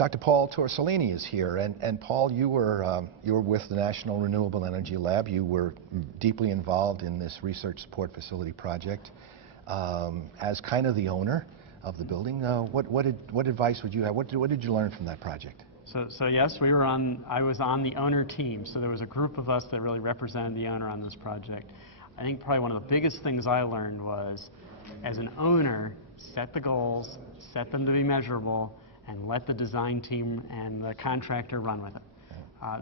Dr. Paul Torcellini is here, and Paul, you were with the National Renewable Energy Lab. You were deeply involved in this research support facility project as kind of the owner of the building. What advice would you have? What did you learn from that project? So yes, I was on the owner team, so there was a group of us that really represented the owner on this project. I think probably one of the biggest things I learned was, as an owner, set the goals, set them to be measurable, and let the design team and the contractor run with it.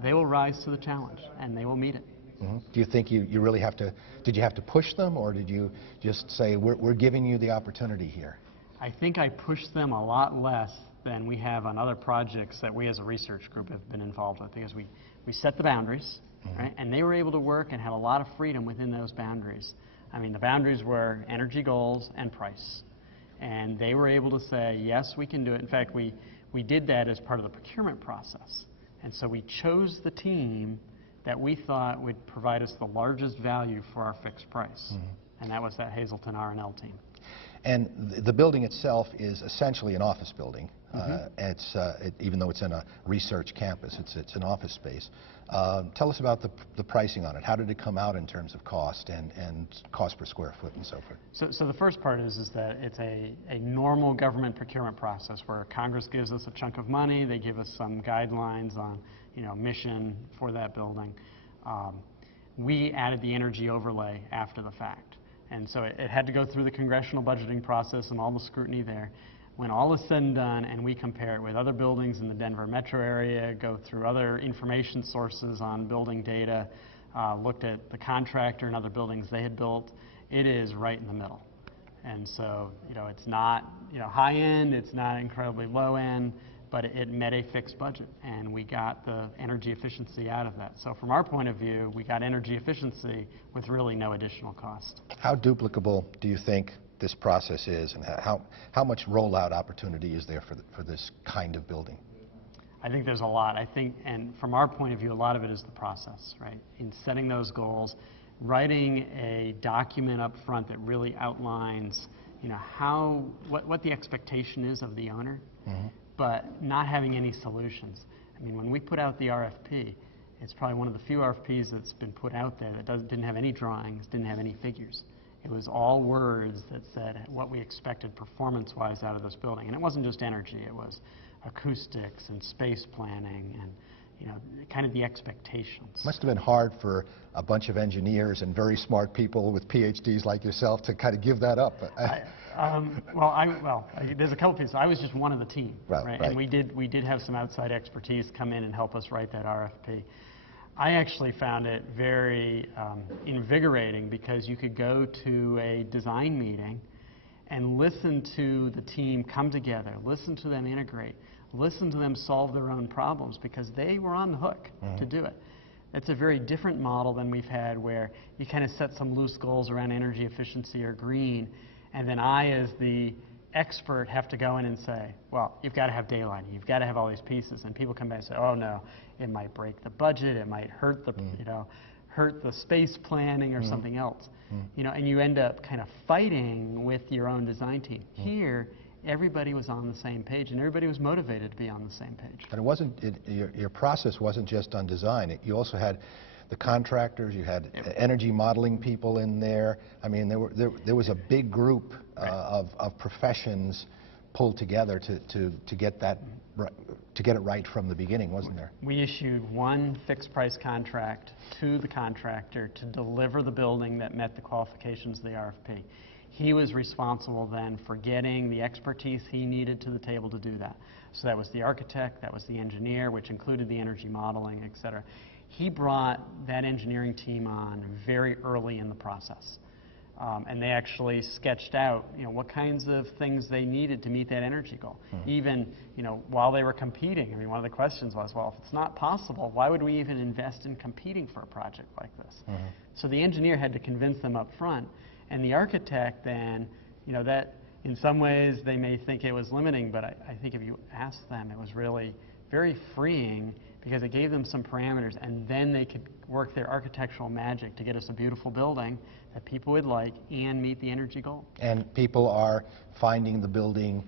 They will rise to the challenge, and they will meet it. Mm-hmm. Do you think you really have to, did you have to push them, or did you just say, we're giving you the opportunity here? I think I pushed them a lot less than we have on other projects that we as a research group have been involved with, because we set the boundaries, mm-hmm. right? And they were able to work and have a lot of freedom within those boundaries. I mean, the boundaries were energy goals and price. And they were able to say, yes, we can do it. In fact, we did that as part of the procurement process. And so we chose the team that we thought would provide us the largest value for our fixed price. Mm-hmm. And that was that Hazleton R&L team. And the building itself is essentially an office building. Mm-hmm. Even though it's in a research campus, it's an office space. Tell us about the pricing on it. How did it come out in terms of cost and cost per square foot and so forth? So the first part is that it's a normal government procurement process where Congress gives us a chunk of money, they give us some guidelines on mission for that building. We added the energy overlay after the fact. And so it had to go through the congressional budgeting process and all the scrutiny there. When all is said and done, and we compare it with other buildings in the Denver metro area, go through other information sources on building data, looked at the contractor and other buildings they had built, it is right in the middle. And so, it's not, high end, it's not incredibly low end, but it met a fixed budget, and we got the energy efficiency out of that. So from our point of view, we got energy efficiency with really no additional cost. How duplicable do you think this process is, and how much rollout opportunity is there for this kind of building? I think there's a lot. I think, and from our point of view, a lot of it is the process, right? In setting those goals, writing a document up front that really outlines, what the expectation is of the owner, mm-hmm. but not having any solutions. I mean, when we put out the RFP, it's probably one of the few RFPs that's been put out there that didn't have any drawings, didn't have any figures. It was all words that said what we expected performance-wise out of this building. And it wasn't just energy, it was acoustics and space planning and kind of the expectations. Must have been hard for a bunch of engineers and very smart people with PhDs like yourself to kind of give that up. There's a couple pieces. I was just one of the team, right? And we did have some outside expertise come in and help us write that RFP. I actually found it very invigorating, because you could go to a design meeting and listen to the team come together, listen to them integrate, listen to them solve their own problems, because they were on the hook mm-hmm. to do it. It's a very different model than we've had, where you kind of set some loose goals around energy efficiency or green, and then I, as the expert, have to go in and say, well, you've got to have daylight, you've got to have all these pieces, and people come back and say, oh no, it might break the budget, it might hurt the hurt the space planning or something else, and you end up kind of fighting with your own design team. Here, everybody was on the same page, and everybody was motivated to be on the same page. But it wasn't, your process wasn't just on design. You also had the contractors, you had energy modeling people in there. I mean, there was a big group of professions pulled together to get that to get it right from the beginning, wasn't there? We issued one fixed price contract to the contractor to deliver the building that met the qualifications of the RFP. He was responsible then for getting the expertise he needed to the table to do that. So that was the architect, that was the engineer, which included the energy modeling, et cetera. He brought that engineering team on very early in the process. And they actually sketched out, what kinds of things they needed to meet that energy goal. Mm-hmm. Even, while they were competing. I mean, one of the questions was, well, if it's not possible, why would we even invest in competing for a project like this? Mm-hmm. So the engineer had to convince them up front, and the architect then, that in some ways they may think it was limiting, but I think if you ask them, it was really very freeing, because it gave them some parameters, and then they could work their architectural magic to get us a beautiful building that people would like and meet the energy goal. And people are finding the building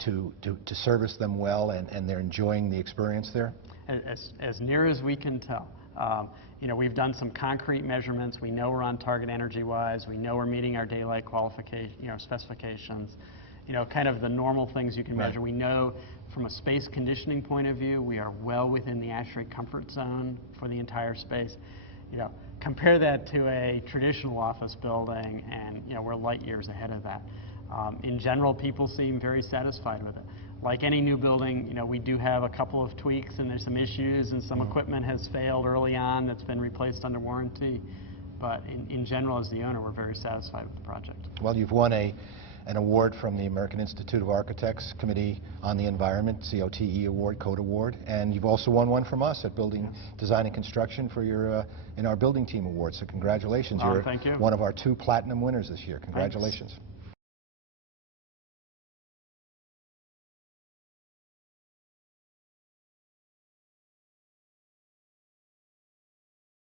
to service them well, and they're enjoying the experience there? As near as we can tell. You know, we've done some concrete measurements. We know we're on target energy-wise. We know we're meeting our daylight qualification, specifications. You know, kind of the normal things you can measure. We know from a space conditioning point of view, we are well within the ASHRAE comfort zone for the entire space. You know, compare that to a traditional office building, and we're light years ahead of that. In general, people seem very satisfied with it. Like any new building, we do have a couple of tweaks, and there's some issues, and some equipment has failed early on that's been replaced under warranty. But in general, as the owner, we're very satisfied with the project. Well, you've won an award from the American Institute of Architects Committee on the Environment, COTE Award, Code Award, and you've also won one from us at Building Design and Construction for your in our Building Team Award. So congratulations! Thank you. One of our 2 platinum winners this year. Congratulations. Thanks.